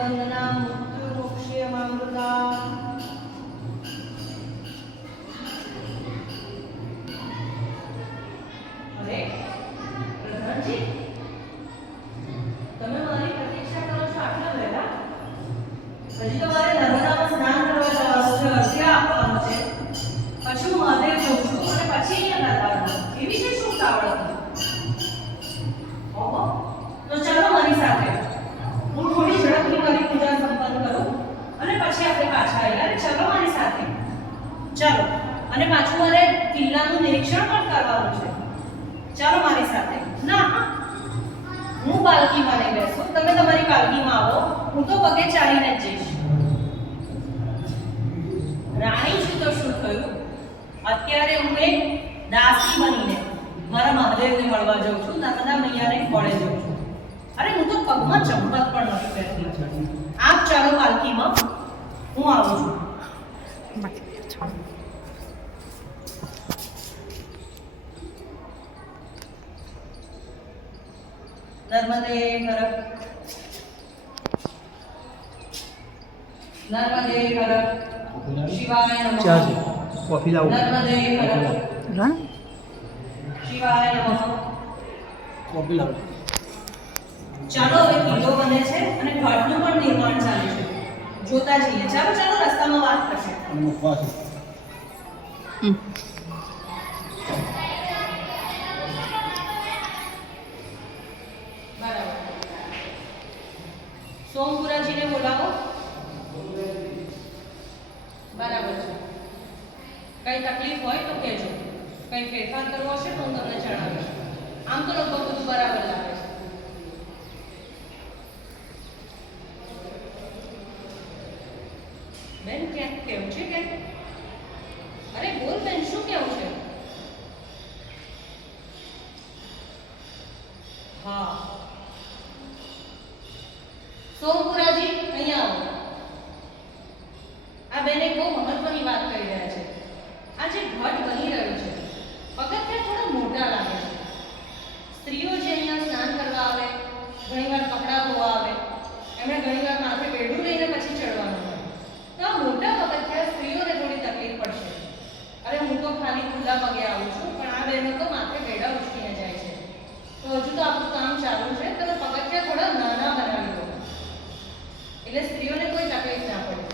वंदना मृत्यु मोक्षे मामृता। अरे प्रधानजी, તમે મારી પ્રતીક્ષા કરો છો આટલા વહેલા? હજી તો મારે નર્મદામાં સ્નાન કરવા જવાનું છે, અર્ઘ્ય આપવાનું છે, પછી હું મહાદેવ જઉં છું અને પછી અહીંયા નર્મદામાં. એવી છે શું તાવડ? ઓહો, તો ચાલો મારી સાથે. હું થોડી ઝડપથી મારી પૂજા સંપન્ન કરું અને પછી આપણે પાછા આવીએ. અરે ચાલો મારી સાથે, ચાલો. અને પાછું મારે કિલ્લાનું નિરીક્ષણ પણ કરવાનું છે. ચાલો મારી સાથે. ના, હું પાલકીમાં નહીં બેસું, તમે તમારી પાલકીમાં આવો, હું તો પગે ચાલીને જ જઈશ. રાણી છું તો શું થયું? અત્યારે હું એક દાસી બનીને મારા મહાદેવને મળવા જાઉં છું, નર્મદા મૈયાને ખોળે જાઉં છું. અરે હું તો પગમાં ચંપલ પણ નથી પહેરતી. આપ ચાલો પાલકીમાં, હું આવું છું. नर्मदे हर, नर्मदे हर, शिवाय नमः। कॉफी लाओ। नर्मदे हर, शिवाय नमः। कॉफी लाओ। ચાલો હવે કિલ્લો બને છે અને ઘાટનું પણ નિર્માણ ચાલે છે. જોતા જઈએ. ચાલો ચાલો, રસ્તામાં વાત કરશે. સોમપુરાજીને બોલાવો. બરાબર છે. કઈ તકલીફ હોય તો કહેજો. કઈ ફેરફાર કરવો હશે તો હું તમને જણાવીશ. આમ તો લગભગ બધું બરાબર લાગે છે. બેન ક્યાંક કેવું છે કે? અરે બોલ બેન, શું કેવું છે? હા, સોમપુરાજી અહીંયા આવો. આ બેન એક બહુ મહત્વની વાત કહી રહ્યા છે. આ જે ઘટ બની રહ્યું છે, પગથિયા થોડા મોટા લાગે છે. સ્ત્રીઓ જે અહીંયા સ્નાન કરવા આવે, ઘણીવાર કપડાં ધોવા આવે, એમણે ઘણીવાર માથે બેડું લઈને પછી ચડવાનું હોય, તો આ મોટા પગથિયા સ્ત્રીઓને થોડી તકલીફ પડશે. અરે હું તો ખાલી ખુલ્લા પગે આવું છું, પણ આ બહેનો તો માથે બેડા ઉચકીને જાય છે. તો હજુ તો આપણું કામ ચાલુ છે, તમે પગથિયા થોડા નાના બનાવી દો એટલે સ્ત્રીઓને કોઈ તકલીફ ના પડે.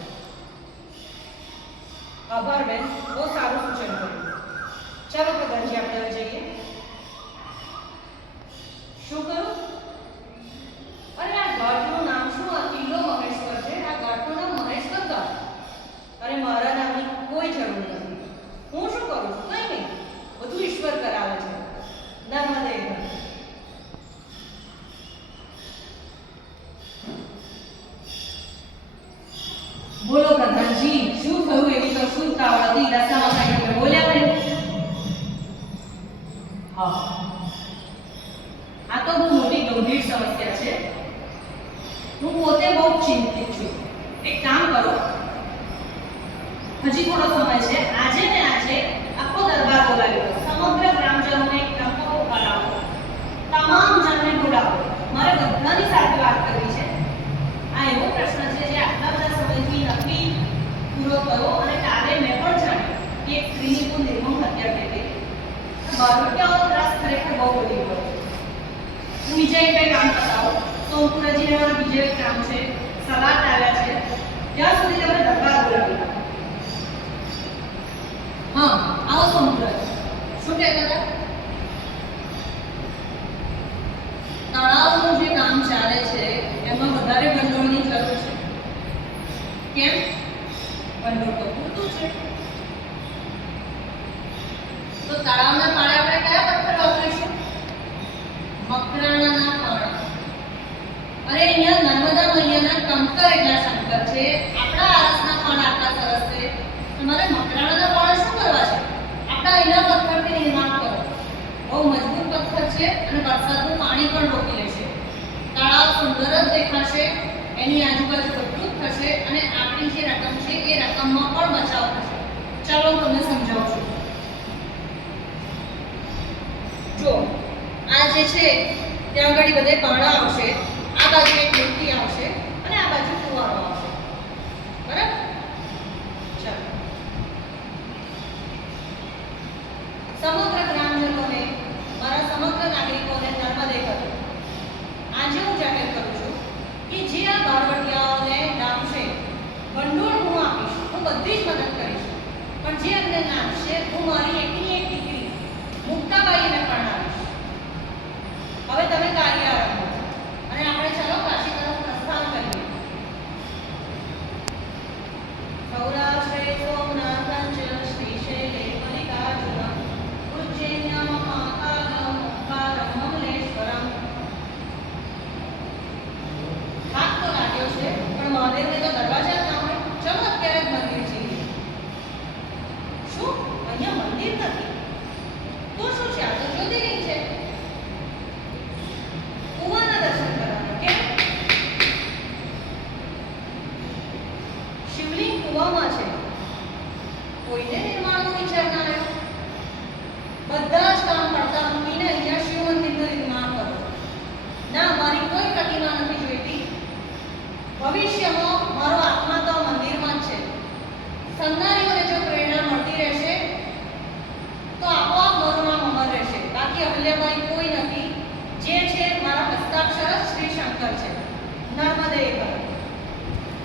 આભાર બેન, બહુ સારું સૂચન કર્યું. ચાલો પ્રધાનજી, આપણે હવે જઈએ. શું કરું? અરે આ ઘાટનું નામ શું? આ કિલ્લો મહેશ્વર છે. આ ઘાટનું નામ મહેશ્વર ઘાટ. અરે મારા નામની કોઈ જરૂર નથી. હું શું કરું છું? કંઈ નહીં, બધું ઈશ્વર કરાવે છે. નર્મદે હર. બોલો પ્રધાનજી, શું થયું? એવી તો શું તાવડ હતી? રસ્તામાં કઈ તમે બોલ્યા નહીં? હા, આ તો બહુ મોટી ગંભીર સમસ્યા છે. હું પોતે બહુ ચિંતિત છું. એક કામ કરો, હજી થોડો સમય છે. આજે ને આજે આખો દરબાર બોલાવી લો. સમગ્ર ગ્રામજનોને એક ટંકો કરાવો, તમામ જનને બોલાવો. મારે બધાની સાથે વાત કરવી છે. આ એવો પ્રશ્ન છે જે આટલા બધા સમયથી નથી પૂરો થયો અને કાલે મેં પણ જાણ્યું કે એક સ્ત્રીની કોઈ નિર્મમ હત્યા થઈ ગઈ. બાળકીઓનો ત્રાસ ખરેખર બહુ વધી ગયો છે. હું બીજા એક કામ બતાવો. સોમપુરાજીને મારું બીજું એક કામ છે. સલાહ આવ્યા છે ત્યાં સુધી તમે દરબાર બોલાવી લો. હા, આવો સોમપુરાજી. શું કહેતા હતા? તળાવનું જે કામ ચાલે છે એમાં વધારે ભંડોળની જરૂર છે. કેમ? ભંડોળ તો પૂરતું છે. તો તળાવના પાળે આપણે કયા પથ્થર વાપરીશું? મકરાણાના પાળા. અરે અહીંયા નર્મદા મૈયાના કંકર એટલા શંકર છે, આપણા આરસના પાળા આટલા સરસ છે. તમારે મકરાણાના પાળા શું કરવા છે? આપણા એના પથ્થરથી નિર્માણ કરો. બહુ મજબૂત પથ્થર છે અને વરસાદનું પાણી પણ રોકી લેશે. તળાવ સુંદર જ દેખાશે, એની આજુબાજુ બધું જ થશે અને આપણી જે રકમ છે એ રકમમાં પણ બચાવ થશે. ચાલો હું તમને સમજાવું છું. જો આ જે છે ત્યાં આગળ બધે પાણા આવશે, આ બાજુ એક મૂર્તિ આવશે અને આ બાજુ ભંડોળ હું આપીશ, હું બધી જ મદદ કરીશ, પણ જે અમને નાખશે હું મારી એકની એક દીકરી મુક્તાબાઈને પરણાવીશ. હવે તમે કાર્ય આરંભ કરો અને આપણે ચાલો કાશી તરફ પ્રસ્થાન કરીએ. સૌરાષ્ટ્રે સોમનાથં ચ શ્રીશૈલે મલ્લિકાર્જુનમ ઉજ્જૈન્યમ મહાકાલમ ઓંકારમ મમલેશ્વરમ. થાક તો લાગ્યો છે, પણ મહાદેવને તો દરવાજા જ ના હોય. ચલો અત્યારે જ મંદિર જઈએ. શું અહીંયા મંદિર નથી તો શું છે? આ તો જ્યોતિર્લિંગ છે. કુવાના દર્શન કરવાના કેમ? શિવલિંગ કુવામાં છે. કોઈને નિર્માણનો વિચાર ના આવ્યો. બધા જ કામ કરતા મૂકીને અહીંયા શિવ મંદિરનું નિર્માણ કરો. ના, મારી કોઈ પ્રતિમા નથી જોઈતી. ભવિષ્યમાં મારો આત્મા તો આ મંદિરમાં જ છે. સંન્યાસીઓને જો પ્રેરણા મળતી રહેશે તો આપોઆપ મારું નામ અમર રહેશે. બાકી અહલ્યાબાઈ કોઈ નથી. જે છે મારા હસ્તાક્ષર જ શ્રી શંકર છે. નર્મદે ભવ.